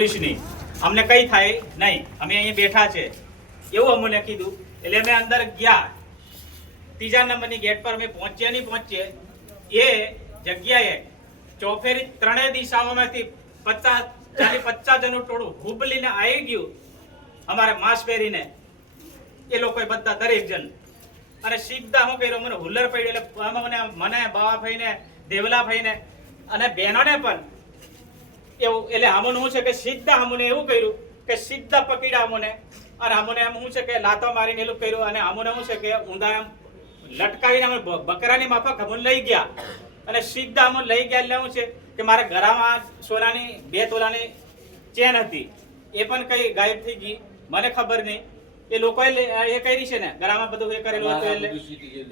પોલીસની અમને કઈ થાય નહીં, અમે અહીં બેઠા છે એવું અમને કીધું. એટલે અમે અંદર ગયા, ત્રીજા નંબરની ગેટ પર અમે પહોંચ્યા નહીં પહોંચીએ એ જગ્યાએ ચોફેરી ત્રણેય દિશાઓમાંથી 50 જણનું ટોળું હુબલીને આવી ગયું અમારે માસ્ક પહેરીને. એ લોકોએ બધા દરેક જણ અને સીધા હું કર્યો, મને હુલ્લર પડ્યું. એટલે મને બાવા ભાઈને, દેવલા ભાઈને અને બહેનોને પણ એવું. એટલે અમને શું છે કે સીધા અમને એવું કર્યું કે સીધા પકડ્યા અમને, અને અમને એમ શું છે કે લાતો મારીને એવું કર્યું. અને અમને શું છે કે ઊંધા એમ લટકાવીને અમે બકરાની માફક અમને લઈ ગયા અને સીધા અમને લઈ ગયા. એટલે શું છે કે મારા ઘરમાં સોનાની 2 તોલાની ચેન હતી, એ પણ કઈ ગાયબ થઈ ગઈ, મને ખબર નહીં. એ લોકોએ એ કરી છે ને ગળામાં બધું એ કરેલું હતું.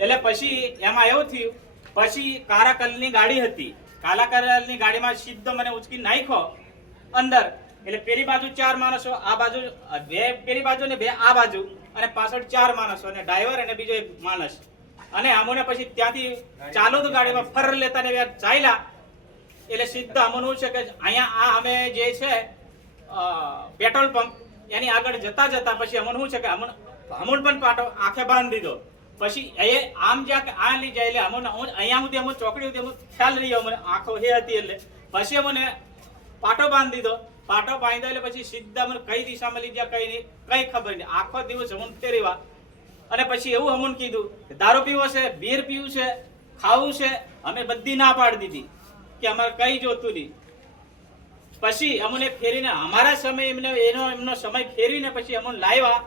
એટલે પછી એમાં એવું થયું, પછી કાળા કલરની ગાડી હતી, કાળા કલરની ગાડીમાં સીધો મને ઉચકી નાખ્યો અંદર. એટલે પેલી બાજુ 4 માણસો, આ બાજુ 2 પેલી બાજુ ને 2 આ બાજુ, અને પાછળ 4 માણસો અને ડ્રાઈવર અને બીજો 1 માણસ. અને અમોને પછી ત્યાંથી ચાલુ તો ગાડીમાં ફર લેતા ને ચાલ્યા. એટલે સીધા અમોનું છે કે અહીંયા આ અમે જે છે પેટ્રોલ પંપ એની આગળ જતા જતા પછી અમોન શું છે કે અમોન પણ પાટો આંખે બાંધી દીધો. પછી એ આમ જ્યાં આ લઈ જાય એટલે અમોને અહીંયા સુધી અમો ચોકડી સુધી ખ્યાલ રહ્યો, અમને આંખો એ હતી. એટલે પછી અમને પાટો બાંધી દીધો. પાટો બાંધ્યો એટલે પછી સીધા અમને કઈ દિશામાં લઈ ગયા કઈ નહીં, કઈ ખબર નહીં. આખો દિવસ અમોન ફેરવા. અને પછી એવું અમોને કીધું દારૂ પીવો છે, બીર પીવું છે, ખાવું છે, અમે બધી ના પાડી દીધી કે અમારે કઈ જોતું નહીં. પછી અમને ફેરીને અમારા સમય એમનો સમય ફેરવીને પછી અમને લાવ્યા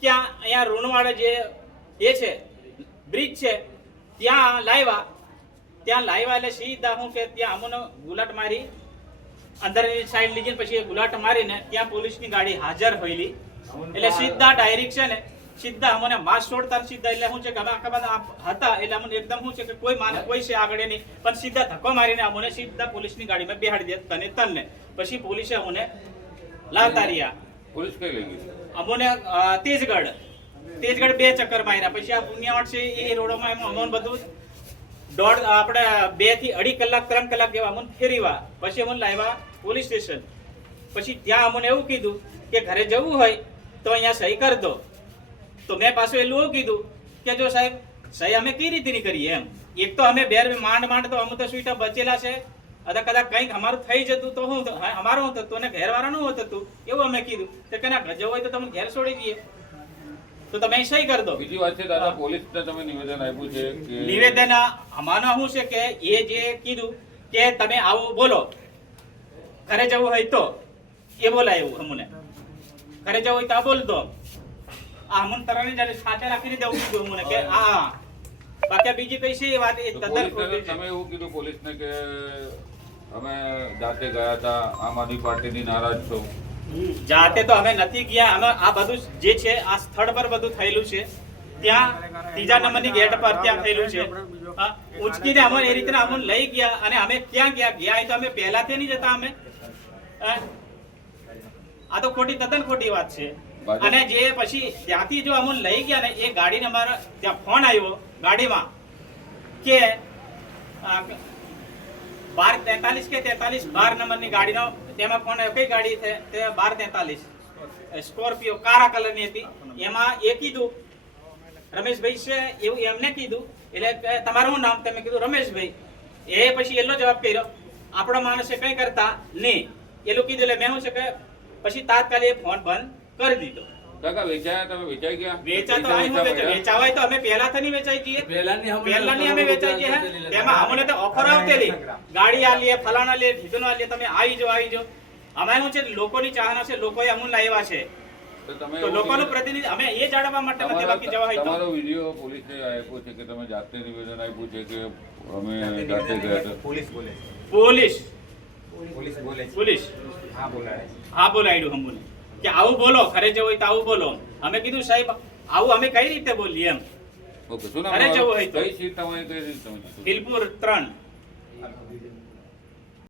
ક્યાં, અહીંયા રૂણવાડે જે એ છે બ્રિજ છે ત્યાં લાવ્યા. ત્યાં લાવ્યા એટલે સીધા હું કે ત્યાં અમને ગુલાટ મારી, અંદરની સાઈડ લઈ જઈને પછી ગુલાટ મારીને ત્યાં પોલીસની ગાડી હાજર હોઈલી. એટલે સીધા ડાયરેક્ટ છે ને સીધા અમને માસ છોડતા સીધા. એટલે શું છે કે અમે આખા બધા હતા એટલે અમને એકદમ શું છે કે કોઈ માને કોઈ છે આગળ નહીં, પણ સીધા ધક્કો મારીને અમને સીધા પોલીસની ગાડીમાં બેહાડી દે તને. પછી પોલીસે અમને લાવતા રહ્યા. પોલીસ કઈ લઈ ગઈ? અમને તેજગઢ 2 ચક્કર માર્યા. પછી આ પુણ્યાવટ છે એ રોડોમાં એમ અમને બધું આપણે 2 થી 2.5 કલાક 3 કલાક જેવા અમને ફેરવ્યા. પછી અમને લાવ્યા પોલીસ સ્ટેશન. પછી ત્યાં અમને એવું કીધું કે ઘરે જવું હોય તો અહીંયા સહી કરી દો. તો મેં પાછું એટલું એવું કીધું કે જો સાહેબ સહી અમે કઈ રીતે નહીં કરીએ એમ. એક તો અમે માંડ તો અમે તો સુઈટા બચેલા છે, કદાચ કંઈક અમારું થઈ જતું તો હું અમારું થતું અને ઘરવાળાનું થતું એવું અમે કીધું. તો કે ના જવું હોય તો તમે ઘેર છોડી દઈએ, તો તમે સહી કરી દો. બીજી વાત છે દાદા, પોલીસને તમે નિવેદન આપ્યું છે કે નિવેદન આમાંનો શું છે કે એ જે કીધું કે તમે આવું બોલો, ઘરે જવું હોય તો એ બોલાય એવું અમને. ઘરે જવું હોય તો આ બોલ દો. આ અમને તરવાની જ સાથે રાખીને દેવું કીધું અમને કે હા. બાકી બીજી કઈ છે એ વાત એ તદ્દન ખોટી છે. તમે એવું કીધું પોલીસને કે અમે જાતે ગયા હતા, આમ આદમી પાર્ટીની નારાજ છો? જાતે તો અમે નથી ગયા. અમે આ બધું જે છે આ સ્થળ પર બધું થયેલું છે, ત્યાં 3જા નંબરની ગેટ પર ત્યાં થયેલું છે. ઉચકીને અમને એ રીતે અમને લઈ ગયા. અને અમે ક્યાં ગયા તો અમે પહેલાથી નહીં જતા. અમે આ તો ખોટી તદ્દન ખોટી વાત છે. અને જે પછી ત્યાંથી જો અમને લઈ ગયા ને એ ગાડીને અમારા ત્યાં ફોન આવ્યો ગાડીમાં કે 12:43 કે 12 નંબરની ગાડીનો તેમાં ફોન આવ્યો. કઈ ગાડી છે? તે 12:43 સ્કોર્પિયો કાળા કલરની હતી. એમાં એ કીધું રમેશભાઈ છે એવું એમને કીધું. એટલે તમારું શું નામ? તમે કીધું રમેશભાઈ. એ પછી એટલો જવાબ કર્યો આપણો માણસે કઈ કરતા નહીં એટલું કીધું. એટલે મેં શું છે કે પછી તાત્કાલિક ફોન બંધ કરી દીધો. કાકા વેચાયા? તમે વેચાઈ ગયા? વેચા તો વેચાવાય તો અમે પહેલાથી નહીં વેચાઈ જઈએ, પહેલાની અમે વેચાઈ જઈએ. તેમાં અમને તો ઓફર આવતેલી ગાડી આ લે, ફલાણા લે, ઢીકનો લે, તમે આવી જાઓ. અમારે શું છે લોકોની ચાહના છે, લોકોએ અમને લાવ્યા છે. તો લોકોનું પ્રતિનિધિ અમે એ જાણવા માટે નથી. બાકી જવા હોય તો તમારો વિડિયો પોલીસે આપ્યો છે કે તમે જાતે નિવેદન આપ્યું છે કે અમે જાતે ગયા હતા. પોલીસ હા બોલાડ્યું અમને કે આવું બોલો, ઘરે જવું હોય તો આવું બોલો. અમે કીધું સાહેબ આવું અમે કઈ રીતે બોલીએ એમ. ઓકે, શું નામ? ઘરે જવું હોય તો કઈ સીટ તમારી? કઈ સીટ તમારી? બિલપુર 3.